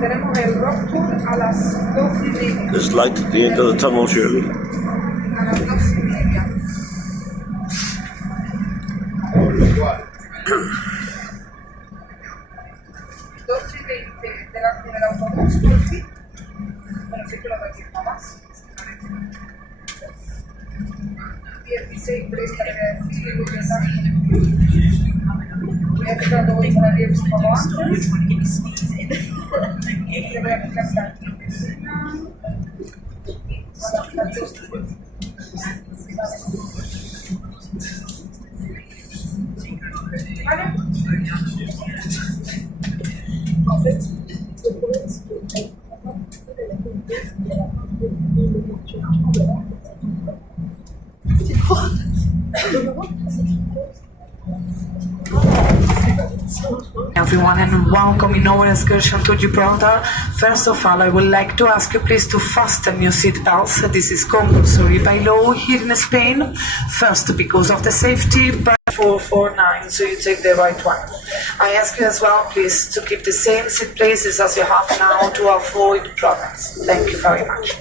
Tenemos el rock tour a las 12:30. There's light at the end of the tunnel, surely. A las 12:30. 12:20 delante del autobús, por fin. Bueno, sí que lo requiero más. 16:30 debe decir. Extra doy para 10 como antes. Y voy a descansar aquí. ¿Vale? Everyone, and welcome in our excursion to Gibraltar. First of all, I would like to ask you please to fasten your seat belts. This is compulsory by law here in Spain. First, because of the safety, but 449, so you take the right one. I ask you as well, please, to keep the same seat places as you have now to avoid problems. Thank you very much.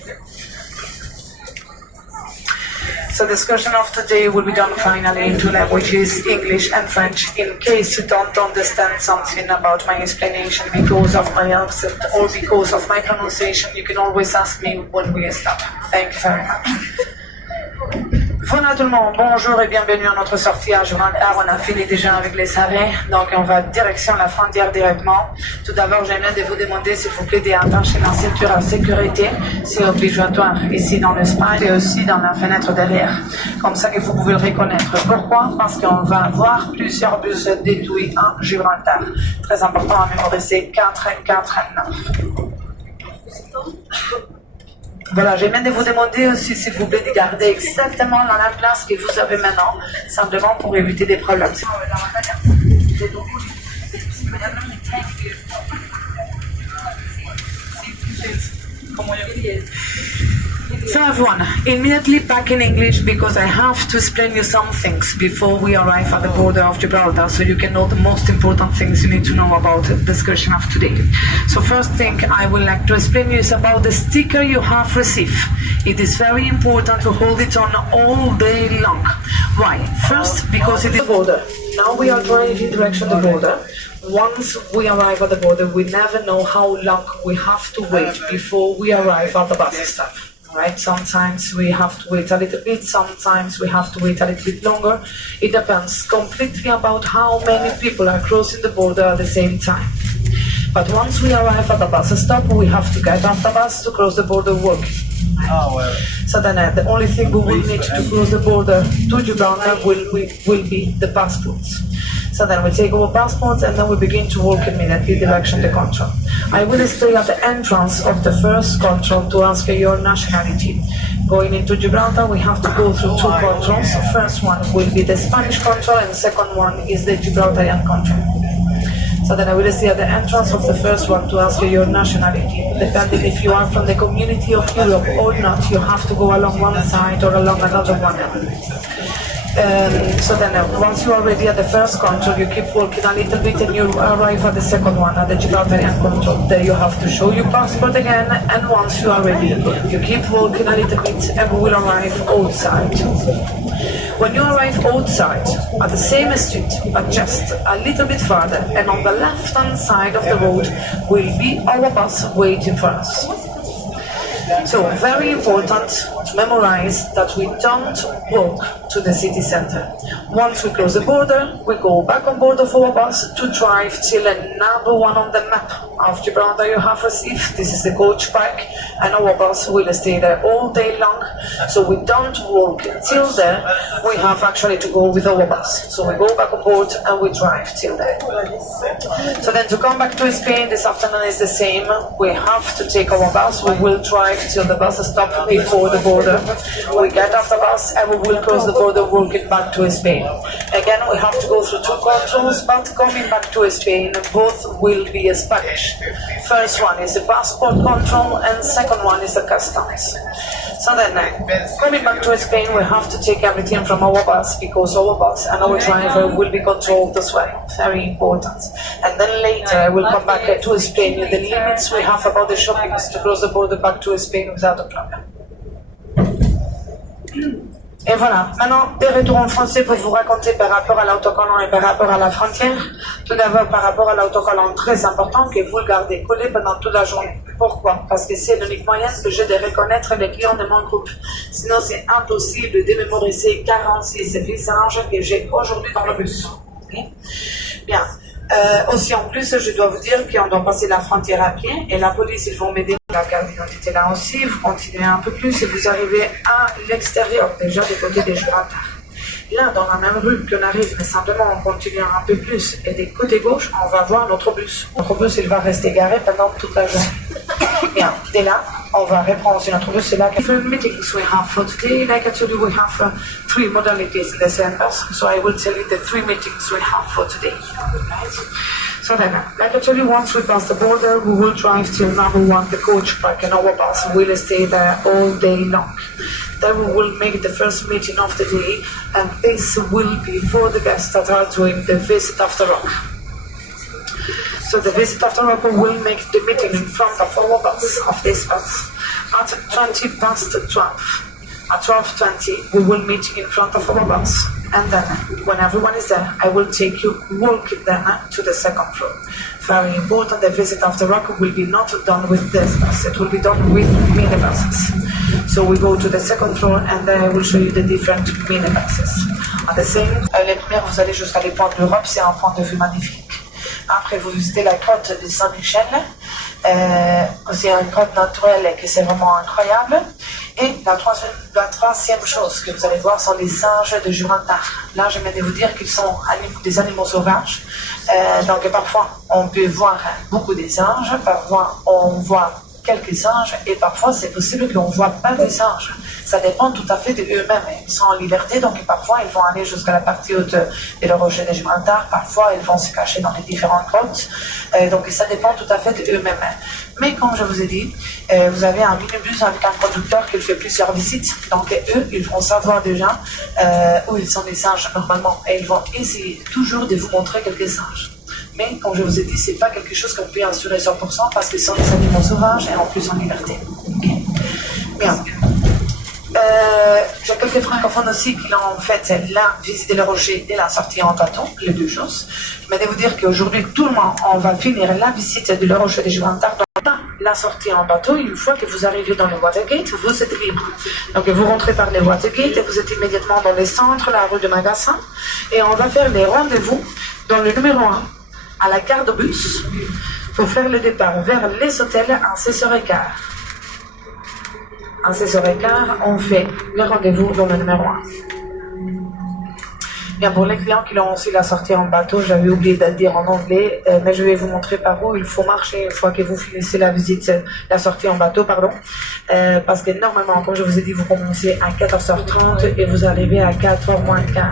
So the excursion of today will be done finally in two languages, English and French. In case you don't understand something about my explanation because of my accent or because of my pronunciation, you can always ask me when we stop. Thank you very much. Voilà tout le monde, bonjour et bienvenue à notre sortie à Gibraltar. On a fini déjà avec les arrêts, donc on va direction la frontière directement. Tout d'abord, j'aimerais de vous demander s'il vous plaît d'attacher la ceinture à sécurité. C'est obligatoire ici dans l'espace et aussi dans la fenêtre derrière. Comme ça que vous pouvez le reconnaître. Pourquoi? Parce qu'on va avoir plusieurs bus détruits à Gibraltar. Très important à mémoriser, 449. Voilà, j'aimerais de vous demander aussi, s'il vous plaît, de garder exactement dans la place que vous avez maintenant, simplement pour éviter des problèmes. So everyone, immediately back in English because I have to explain you some things before we arrive at the border of Gibraltar so you can know the most important things you need to know about the excursion of today. So first thing I would like to explain you is about the sticker you have received. It is very important to hold it on all day long. Why? First, because it is the border. Now we are driving in direction of the border. Once we arrive at the border, we never know how long we have to wait before we arrive at the bus stop. Right? Sometimes we have to wait a little bit, sometimes we have to wait a little bit longer. It depends completely about how many people are crossing the border at the same time. But once we arrive at the bus stop, we have to get off the bus to cross the border walking. So then the only thing we will need to cross the border to Gibraltar will be the passports. So then we take our passports and then we begin to walk immediately direction the control. I will stay at the entrance of the first control to ask your nationality. Going into Gibraltar, we have to go through two controls. The first one will be the Spanish control and the second one is the Gibraltarian control. So then I will stay at the entrance of the first one to ask you your nationality. Depending if you are from the community of Europe or not, you have to go along one side or along another one. So then once you are ready at the first control, you keep walking a little bit and you arrive at the second one, at the Gibraltarian control. There you have to show your passport again, and once you are ready, you keep walking a little bit and we will arrive outside. When you arrive outside, at the same street, but just a little bit further, and on the left-hand side of the road will be our bus waiting for us. So, very important to memorize that we don't walk to the city center. Once we close the border, we go back on board of our bus to drive till number one on the map of Gibraltar you have received. This is the coach park, and our bus will stay there all day long. So we don't walk till there, we have actually to go with our bus. So we go back on board and we drive till there. So then to come back to Spain this afternoon is the same. We have to take our bus, we will drive till the bus stop before the border. We get off the bus and we will cross the border border walking back to Spain. Again, we have to go through two controls, but coming back to Spain, both will be Spanish. First one is the passport control, and second one is the customs. So then, coming back to Spain, we have to take everything from our bus, because our bus and our driver will be controlled as well. Very important. And then later, I will come back to Spain with the limits we have about the shoppings to cross the border back to Spain without a problem. Et voilà, maintenant des retours en français pour vous raconter par rapport à l'autocollant et par rapport à la frontière. Tout d'abord par rapport à l'autocollant, très important que vous le gardez collé pendant toute la journée. Pourquoi? Parce que c'est l'unique moyen que j'ai de reconnaître les clients de mon groupe. Sinon c'est impossible de mémoriser 46 visages que j'ai aujourd'hui dans le bus. Okay? Bien. Aussi en plus, je dois vous dire qu'on doit passer la frontière à pied et la police, ils vont m'aider. La carte d'identité là aussi, vous continuez un peu plus et vous arrivez à l'extérieur, déjà du côté des Gibraltar. Là, dans la même rue qu'on arrive, mais simplement on continue un peu plus et des côtés gauche, on va voir notre bus. Notre bus, il va rester garé pendant toute la journée. Bien, dès là, on va reprendre sur notre bus. C'est là different meetings we have for today. Like I told you, we have 3 modalities in the same bus. So I will tell you the 3 meetings we have for today. Right? So then, like I told you, once we pass the border, we will drive till number 1, the coach park, and our bus will stay there all day long. Then we will make the first meeting of the day, and this will be for the guests that are doing the visit after rock. So the visit after rock will make the meeting in front of our bus, of this bus, at 20 past 12. At 12:20, we will meet in front of our bus. And then, when everyone is there, I will take you walking then to the second floor. Very important, the visit after rock will be not done with this bus, it will be done with minibuses. So we go to the second floor and then I will show you the different minibuses. At the same, les premières, vous allez jusqu'à les points de l'Europe, c'est un point de vue magnifique. Après, vous visitez la grotte de Saint-Michel, c'est une grotte naturelle qui c'est vraiment incroyable. Et la troisième chose que vous allez voir sont les singes de Gibraltar. Là, j'aimerais vous dire qu'ils sont des animaux sauvages. Donc parfois, on peut voir beaucoup des singes, parfois on voit quelques singes, et parfois c'est possible qu'on ne voit pas des singes. Ça dépend tout à fait d'eux-mêmes. Ils sont en liberté, donc parfois ils vont aller jusqu'à la partie haute de la rocher de Gibraltar, parfois ils vont se cacher dans les différentes grottes, donc ça dépend tout à fait d'eux-mêmes. Mais comme je vous ai dit, vous avez un minibus avec un conducteur qui fait plusieurs visites, donc eux, ils vont savoir déjà où ils sont les singes normalement, et ils vont essayer toujours de vous montrer quelques singes. Mais comme je vous ai dit, c'est pas quelque chose qu'on peut assurer 100% parce qu'ils sont des animaux sauvages et en plus en liberté. Okay. Bien. J'ai quelques francophones aussi qui ont fait la visite de rocher et la sortie en bateau, les deux choses. Je vais vous dire qu'aujourd'hui, tout le monde, on va finir la visite de le rocher de Gibraltar. La sortie en bateau, une fois que vous arrivez dans le Watergate, vous êtes libre. Donc vous rentrez par le Watergate et vous êtes immédiatement dans le centre, la rue de Magassin, et on va faire les rendez-vous dans le numéro 1. À la gare de bus pour faire le départ vers les hôtels à 16h15. À 16h15, on fait le rendez-vous dans le numéro 1. Bien, pour les clients qui ont aussi la sortie en bateau, j'avais oublié de le dire en anglais, mais je vais vous montrer par où il faut marcher une fois que vous finissez la visite, la sortie en bateau, pardon. Parce que normalement, comme je vous ai dit, vous commencez à 14h30 et vous arrivez à 4h moins le quart.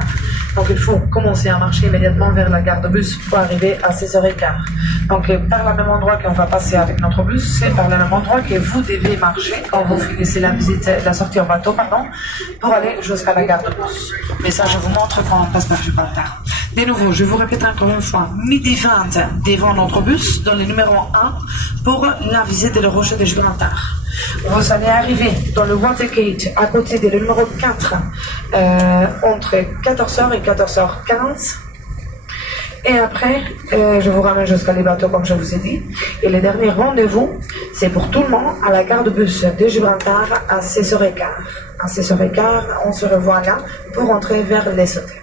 Donc il faut commencer à marcher immédiatement vers la gare de bus pour arriver à 16h15. Donc par le même endroit qu'on va passer avec notre bus, c'est par le même endroit que vous devez marcher quand vous finissez la visite, la sortie en bateau, pardon, pour aller jusqu'à la gare de bus. Mais ça, je vous montre quand on passe par Gibraltar. De nouveau, je vous répète encore une fois, midi 20 devant notre bus, dans le numéro 1, pour la visite de la rocher de Gibraltar. Vous allez arriver dans le Watergate à côté de le numéro 4 entre 14h et 14h15. Et après, je vous ramène jusqu'à les bateaux comme je vous ai dit. Et le dernier rendez-vous, c'est pour tout le monde à la gare de bus de Gibraltar à 16h15. À 16h15, on se revoit là pour entrer vers les hôtels.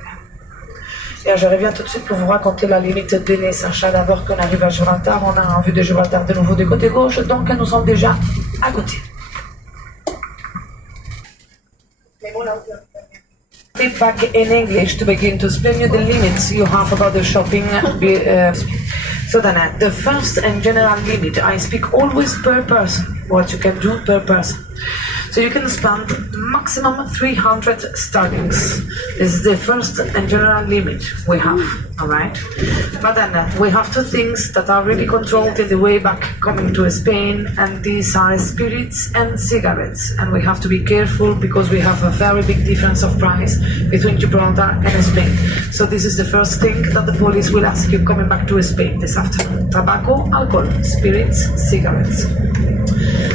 Et je reviens tout de suite pour vous raconter la limite de les Sacha. D'abord qu'on arrive à Gibraltar, on a un vue de Gibraltar de nouveau du côté gauche, donc nous sommes déjà à côté. Feedback in English to begin to explain you the limits you have about the shopping. So then, the first and general limit, I speak always per person. what you can do per person. So you can spend maximum 300 sterlings. This is the first and general limit we have, all right? But then we have two things that are really controlled in the way back coming to Spain, and these are spirits and cigarettes. And we have to be careful because we have a very big difference of price between Gibraltar and Spain. So this is the first thing that the police will ask you coming back to Spain this afternoon. Tobacco, alcohol, spirits, cigarettes.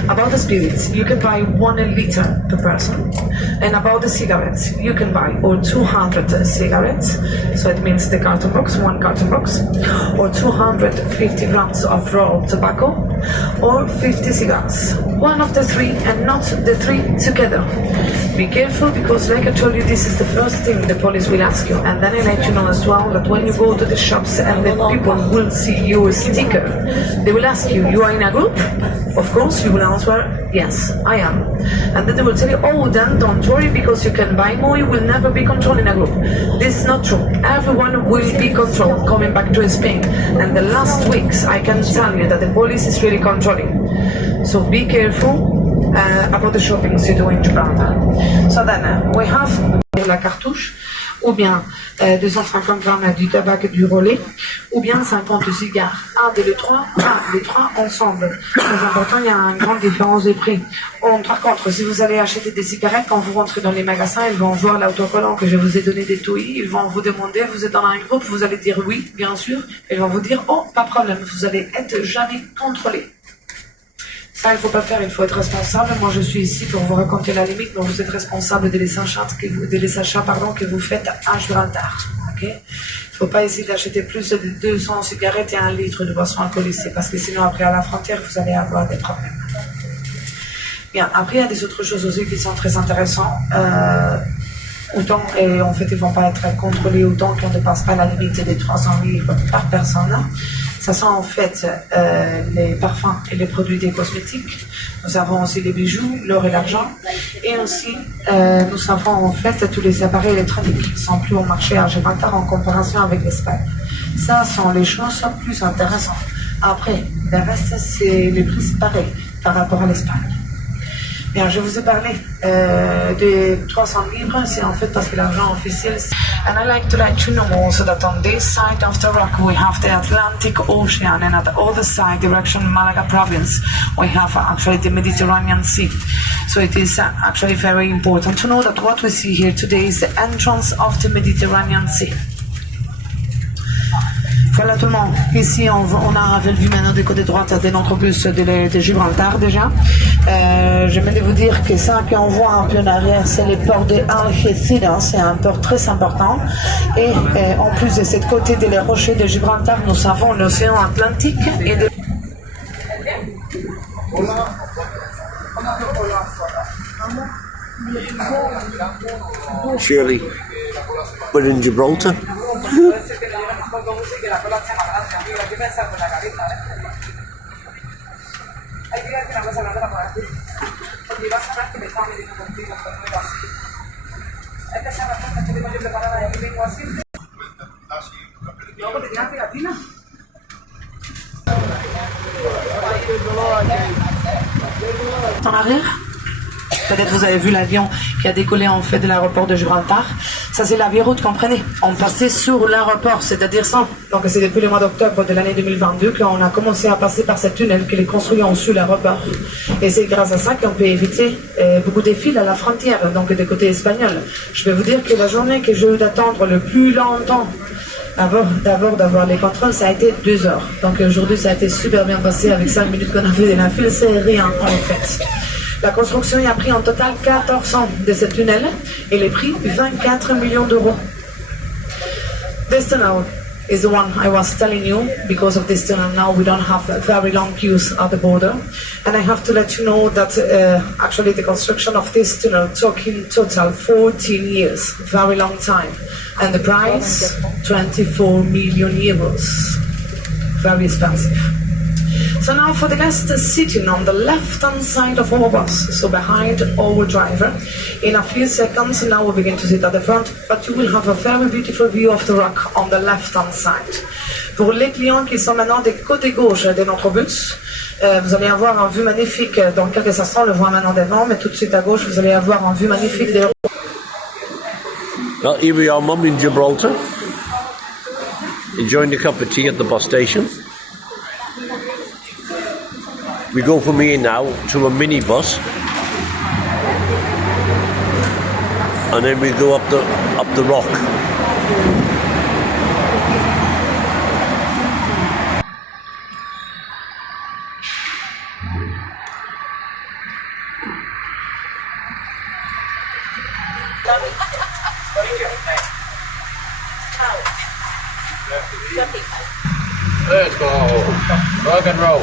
About the spirits, you can buy 1 liter per person. And about the cigarettes, you can buy or 200 cigarettes, so it means the carton box, 1 carton box, or 250 grams of raw tobacco, or 50 cigars. One of the three and not the three together. Be careful because, like I told you, this is the first thing the police will ask you. And then I let you know as well that when you go to the shops and the people will see you a sticker, they will ask you, you are in a group? Of course, you will answer, yes, I am. And then they will tell you, oh, then don't worry because you can buy more, you will never be controlled in a group. This is not true. Everyone will be controlled coming back to Spain. And the last weeks, I can tell you that the police is really controlling. So be careful about the shoppings you do in Gibraltar. So then we have la cartouche, ou bien 250 grammes du tabac et du relais, ou bien 50 cigares. Les trois ensemble. Très important, il y a une grande différence de prix. Par contre, si vous allez acheter des cigarettes, quand vous rentrez dans les magasins, ils vont voir l'autocollant que je vous ai donné des TOI, ils vont vous demander, vous êtes dans un groupe, vous allez dire oui, bien sûr, ils vont vous dire, oh, pas de problème, vous allez être jamais contrôlé. Ça, il ne faut pas faire, il faut être responsable. Moi, je suis ici pour vous raconter la limite, mais vous êtes responsable des achats que vous faites à Gibraltar. Okay? Il ne faut pas essayer d'acheter plus de 200 cigarettes et 1 litre de boisson alcoolisée, parce que sinon, après, à la frontière, vous allez avoir des problèmes. Bien, après, il y a des autres choses aussi qui sont très intéressantes. Autant, et en fait, ils ne vont pas être contrôlés autant qu'on ne dépasse pas la limite des 300 livres par personne. Ça sont en fait les parfums et les produits des cosmétiques. Nous avons aussi les bijoux, l'or et l'argent. Et aussi, nous avons en fait tous les appareils électroniques qui sont plus au marché à Gibraltar en comparaison avec l'Espagne. Ça sont les choses plus intéressantes. Après, le reste, c'est les prix pareils par rapport à l'Espagne. Bien, je vous ai parlé des 300 livres, c'est en fait parce que l'argent officiel. And I like to let you know also that on this side of the rock we have the Atlantic Ocean, and at the other side, direction Malaga province, we have actually the Mediterranean Sea. So it is actually very important to know that what we see here today is the entrance of the Mediterranean Sea. Voilà tout le monde. Ici, on a vu maintenant du côté droit de notre bus de Gibraltar déjà. Je voulais vous dire que ça qu'on voit un peu en arrière, c'est le port de Algeciras. C'est un port très important. Et en plus de cette côté de les rochers de Gibraltar, nous avons l'océan Atlantique et de... Surely, we're in Gibraltar. En arrière, peut-être vous avez vu l'avion qui a décollé en fait de l'aéroport de Gibraltar. Ça c'est la vieille route, comprenez. On passait sur l'aéroport, c'est-à-dire ça. Donc c'est depuis le mois d'octobre de l'année 2022 qu'on a commencé à passer par ce tunnel que les construisants ont su l'aéroport. Et c'est grâce à ça qu'on peut éviter beaucoup de files à la frontière, donc du côté espagnol. Je vais vous dire que la journée que j'ai eu d'attendre le plus longtemps d'avoir les contrôles, ça a été 2 heures. Donc aujourd'hui ça a été super bien passé avec 5 minutes qu'on a fait de la file, c'est rien en fait. La construction a pris en total 14 ans de ce tunnel et les prix 24 millions d'euros. This tunnel is the one I was telling you. Because of this tunnel now we don't have very long queues at the border. And I have to let you know that actually the construction of this tunnel took in total 14 years, very long time. And the price, 24 million euros. Very expensive. So now for the guests sitting on the left-hand side of our bus, so behind our driver, in a few seconds now we begin to sit at the front, but you will have a very beautiful view of the rock on the left-hand side. Pour les clients qui sont maintenant des côtés gauche de notre bus, vous allez avoir un vue magnifique, dans quelques instants, on le voit maintenant devant, mais tout de suite à gauche, vous allez avoir un vue magnifique de... Well, here we are, Mum, in Gibraltar, enjoying a cup of tea at the bus station. We go from here now to a minibus, and then we go up the rock. Let's go. Rock and roll.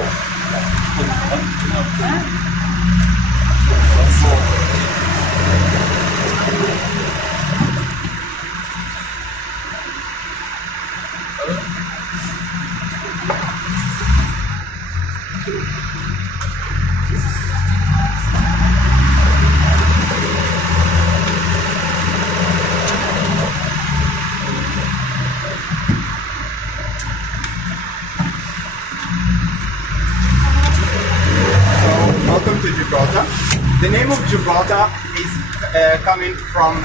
Welcome to Gibraltar. The name of Gibraltar is coming from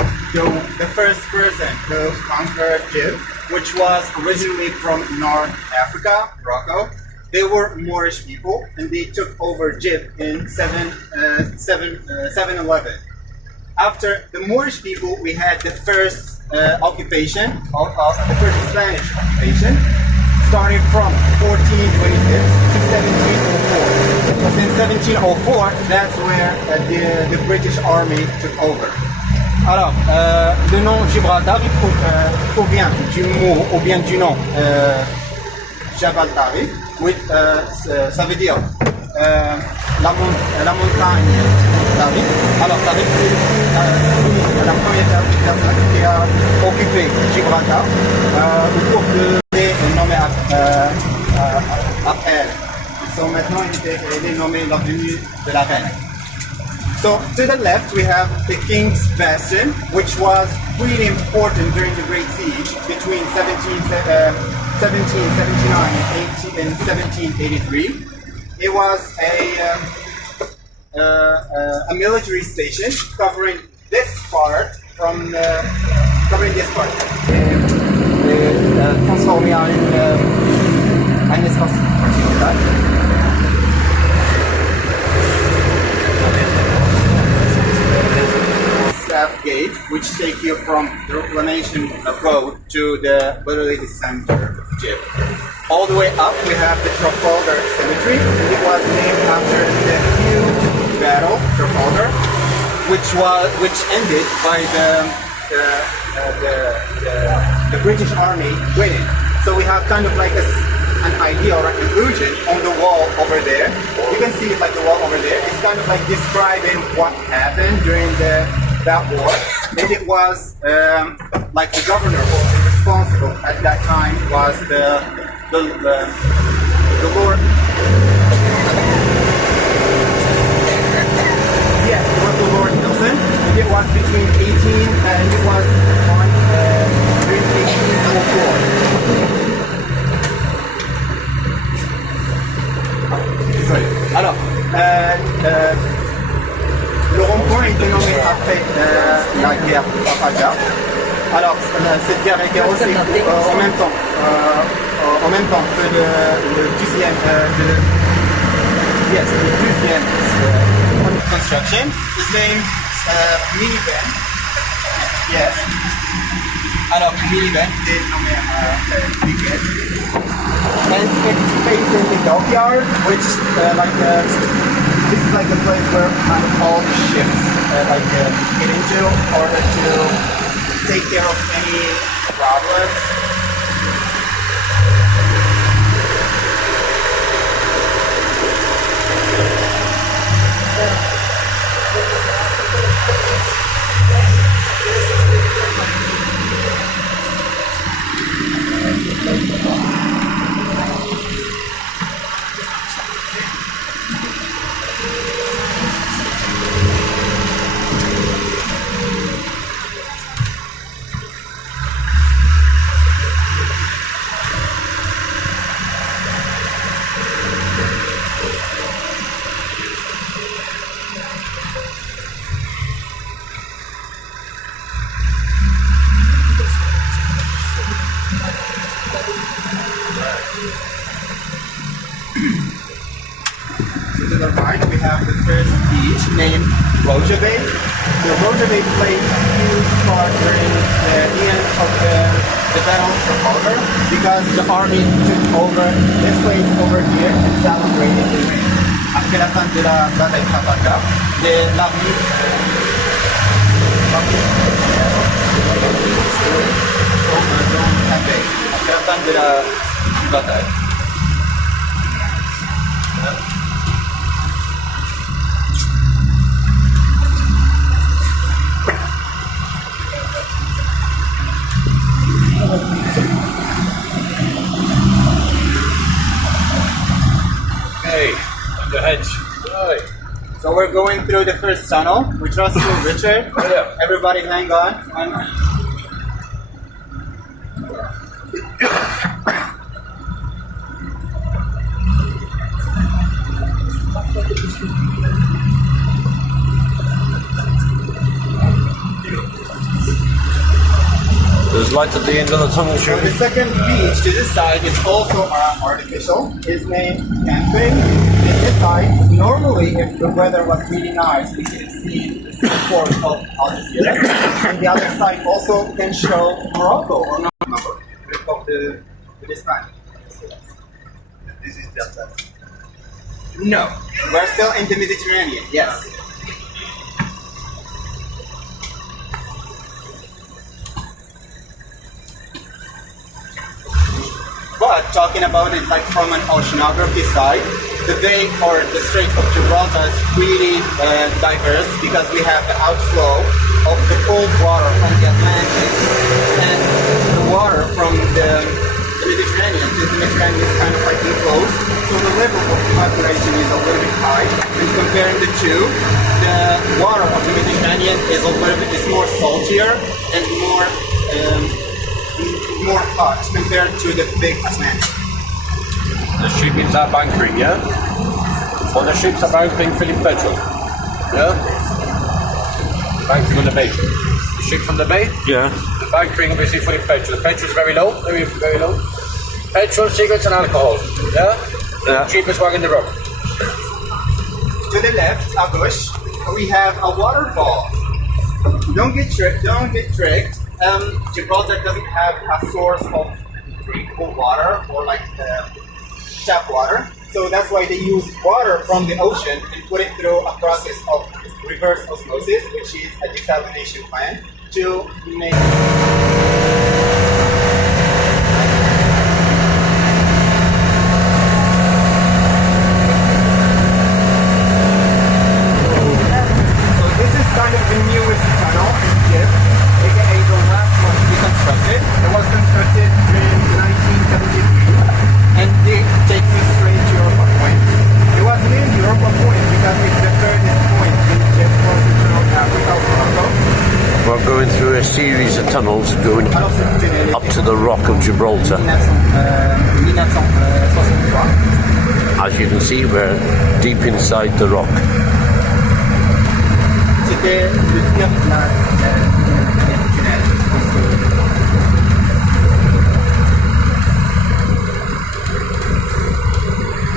the first person who conquered Gib, which was originally from North Africa, Morocco. They were Moorish people, and they took over Gib in 711. After the Moorish people, we had the first occupation, the first Spanish occupation, starting from 1426 to 1704. Since 1704, that's where the British Army took over. Alors, le nom Gibraltar provient du mot ou bien du nom Gibraltar, ça veut dire la montagne Tariq. Alors Tariq, c'est la première personne qui a occupé Gibraltar au cours de nommé à elle. So maintenant, il est nommé la venue de la reine. So to the left, we have the King's Bastion, which was really important during the Great Siege between 1779 and 1783. It was a military station covering this part transformé en un espace particulier. Staff gate, which take you from the reclamation road to literally the center of Gib. All the way up, we have the Trafalgar Cemetery. It was named after the huge battle, Trafalgar, which ended by the British Army winning. So we have kind of like an idea or an illusion on the wall over there. You can see like the wall over there. It's kind of like describing what happened during that war. And it was like the governor who was responsible at that time was the Lord. Yes, it was the Lord Nelson. It was between 18 and it was on during 1804. Sorry. Alors, le rond-point a été nommé après la guerre de Trafalgar. Alors, cette guerre a été aussi en même temps que le deuxième construction. His name minivan. Yes. Alors, minivan est nommé weekend. And it's facing the dockyard, which this is like the place where kind of all the ships get into in order to take care of any problems. To the right, we have the first beach named Rojave. The Rojave played a huge part during the end of the Battle of Gibraltar because the army took over this place over here and celebrated the win. Après la fin de la bataille de Trafalgar, l'armée après la fin de la bataille. Hey, the hedge. Right. So we're going through the first tunnel. We trust you, Richard. Yeah. Everybody hang on. There's light at the end of the tunnel, So the Shirley. second beach to this side is also artificial. It's named Camping. In this side, normally if the weather was really nice, we can see the seaport of Algeciras. And the other side also can show Morocco or not Morocco. Of the this time. This is Delta. No, we're still in the Mediterranean. Yes. But talking about it like from an oceanography side, the bay or the Strait of Gibraltar is really diverse because we have the outflow of the cold water from the Atlantic and the water from the Mediterranean. Since the Mediterranean is kind of like enclosed, so the level of evaporation is a little bit high. And comparing the two, the water of the Mediterranean is a little bit more saltier and more hot compared to the big Atlantic. The ship is bunkering, yeah? On the ships are bunkering filling petrol. Yeah? Bunkering on the bay. The ship from the bay, Yeah. the bunkering basically filling petrol. The petrol is very low, very low. Petrol, cigarettes and alcohol. Yeah? Yeah. Cheapest one in the road. To the left, à gauche, we have a waterfall. Don't get tricked. Gibraltar doesn't have a source of drinkable water or like tap water. So that's why they use water from the ocean and put it through a process of reverse osmosis, which is a desalination plant, to make... So this is kind of the newest tunnel in Kiev, aka the last one to be constructed. It was constructed in 1973 and it takes us straight to Europa Point. It was named Europa Point because it's the furthest point in Kiev from Central Africa or Morocco. We're going through a series of tunnels going Alors c'est up to the Rock of Gibraltar. 1963. As you can see, we're deep inside the rock. C'était le pire tunnel.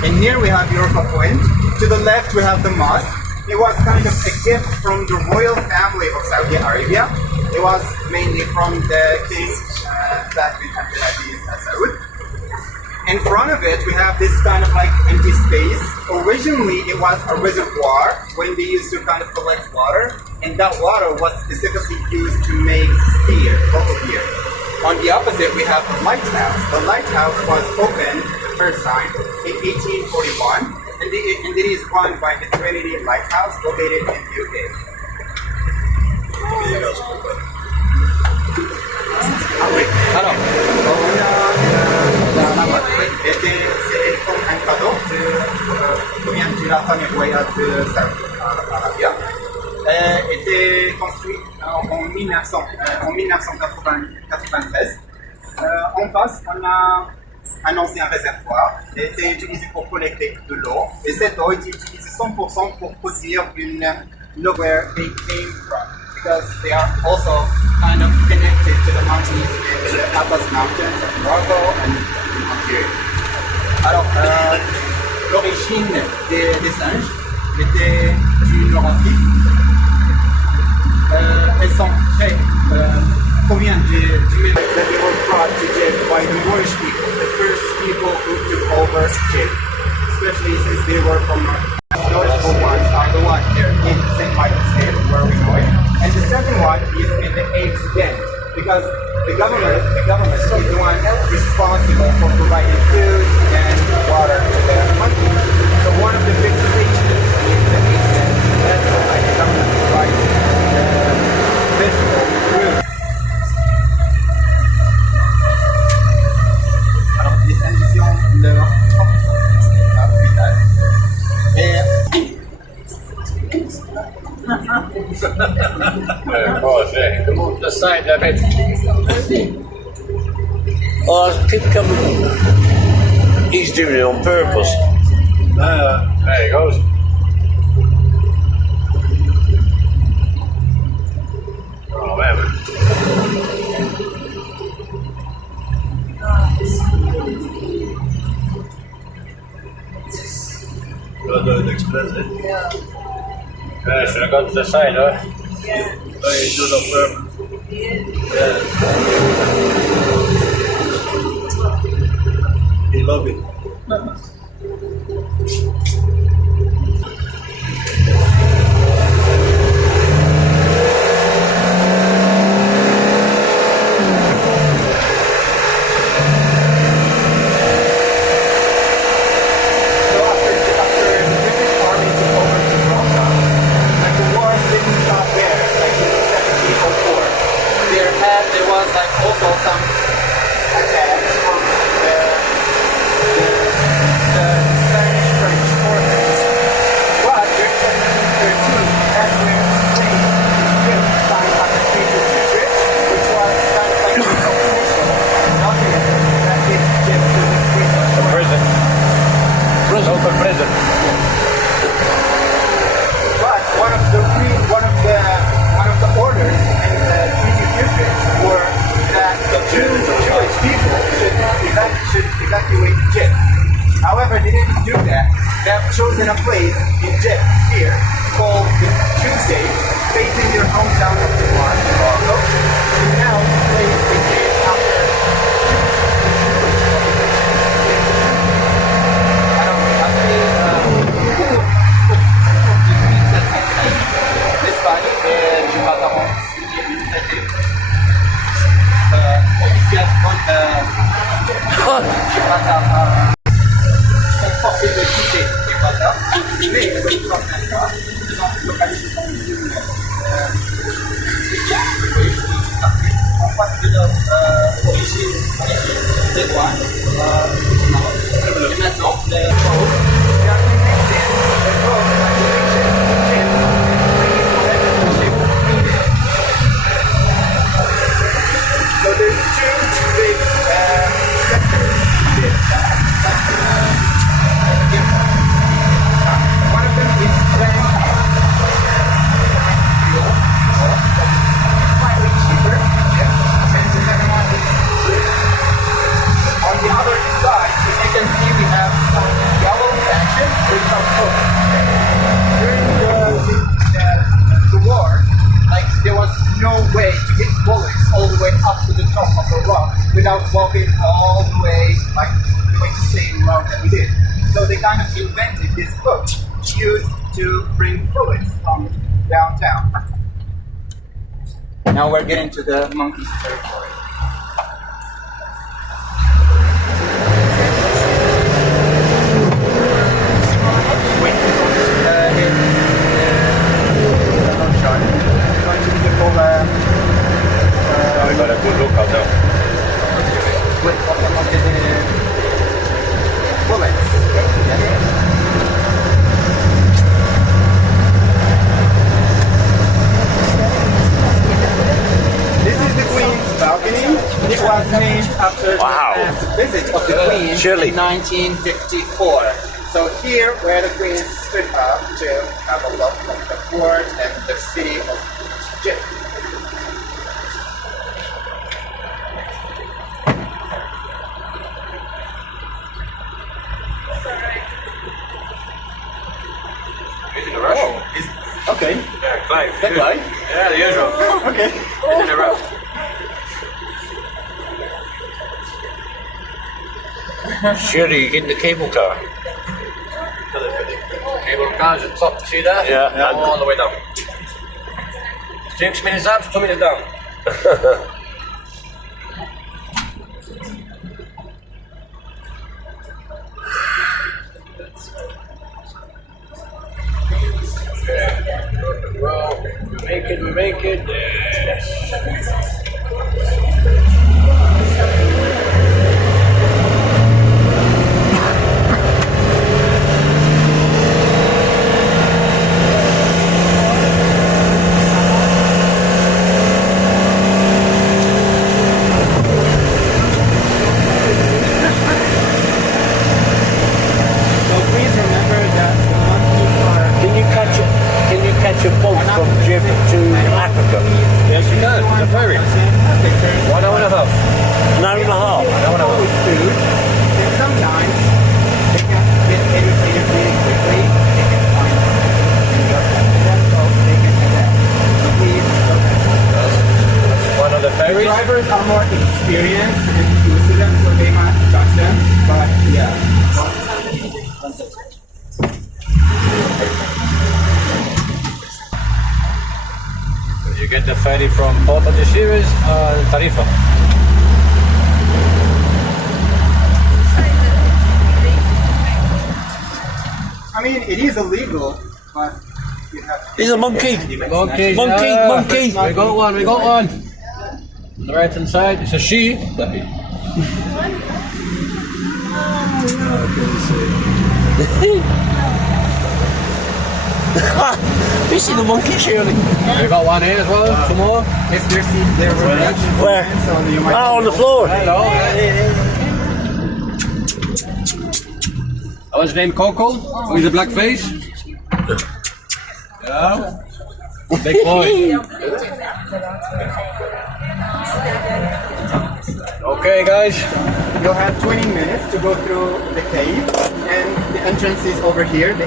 And here we have Europa Point. To the left we have the mosque. It was kind of a gift from the royal family of Saudi Arabia. It was mainly from the king Saud bin Abdulaziz Al Saud. In front of it, we have this kind of like empty space. Originally, it was a reservoir when they used to kind of collect water, and that water was specifically used to make beer, local beer. On the opposite, we have the lighthouse. The lighthouse was opened the first time in 1841, and it is run by the Trinity Lighthouse located in the UK. Alors, c'est comme un cadeau qui vient de la famille royale de Saudi Arabia. Était construit en 1993. En face, on a un ancien réservoir qui a été utilisé pour collecter de l'eau. Et cette eau est utilisée 100% pour produire une l'eau where it came from. because they are also kind of connected to the mountains in the Atlas Mountains of Morocco and Algeria. Alors, l'origine des singes était du Nord-Afrique. Elles sont très provient du même that they were brought to Egypt by the Moorish people, the first people who took over Egypt, especially since they were from notable ones are the one here in St. Michael's Cave, where we know it, and the second one is in the Apes' Den, because the government is the one responsible for providing food and water to the monkeys. So one of the big stations is the Apes' Den. That's why the government provides vegetable food. Alors, les indigents leur hôpital. Et Move the side a bit. Oh, keep coming. He's doing it on purpose. There he goes. Oh, man. You're doing express, eh? Yeah. Yeah, should have gone to the side, huh? Yeah. Oh, you do it on purpose. Yeah. He love it. there was like also some attacks from the Spanish French forces. But during 1713, as we explained, Egypt signed a treaty with Madrid, which was kind of like an official document that gives Egypt to the British. A prison. Open prison. But one of the orders in the Treaty of Utrecht were that Jewish people should evacuate Egypt. However, they didn't do that. They have chosen a place in Egypt here called the Tuesday, facing their hometown of Gibraltar, Morocco. And now the place is named after l'Espagne et Gibraltar ont signé un traité officiellement Gibraltar sont forcés de quitter Gibraltar, mais comme ils n'ont pas, ils ont localisé dans une en face de leur origine des douanes et maintenant les choses So there's two big sectors here one of them is very slightly cheaper, and the second one is on the other side. As you can see, we have some yellow patches with some hook. During the war, like there was no way to get bullets all the way up to the top of the rock without walking all the way, like doing the same route that we did. So they kind of invented this hook used to bring bullets from downtown. Now we're getting to the monkeys' territory. Wait, We got a good look out there. Bullets. This is the Queen's balcony. It was named after the last visit of the Queen Chilly. in 1954. So here, where the Queen stood up to have a look at the port and the city of Egypt. Okay. Yeah, Clive. That right? Yeah, the usual. Okay. In a row. Surely you get in the cable car. Cable cars at the top, see that? Yeah. All the way down. 6 minutes up, 2 minutes down. Well, we make it. Yes. So please remember that the monkeys are. Can you catch a boat from Gibraltar to Africa? Yes, you can. It's a ferry. 1 hour and a half. An hour and a half. With food, and sometimes they can get educated really quickly. They can find that's all they can adapt. So please don't hesitate. One of the ferries. Drivers are more experienced and used to them, so they might touch them. But yeah. You get the ferry from Port of Algeciras and Tarifa. I mean, it is illegal, but you have to. He's a monkey. Monkey. Monkey. We got one. On the right hand side, it's a she. You see the monkey surely? We got one here as well. Two more. It's their seat, their reproduction. Where? So you might On the floor. Hello. That was named Coco with the black face. Yeah. Big boy. Okay, guys. You'll have 20 minutes to go through the cave, and the entrance is over here. The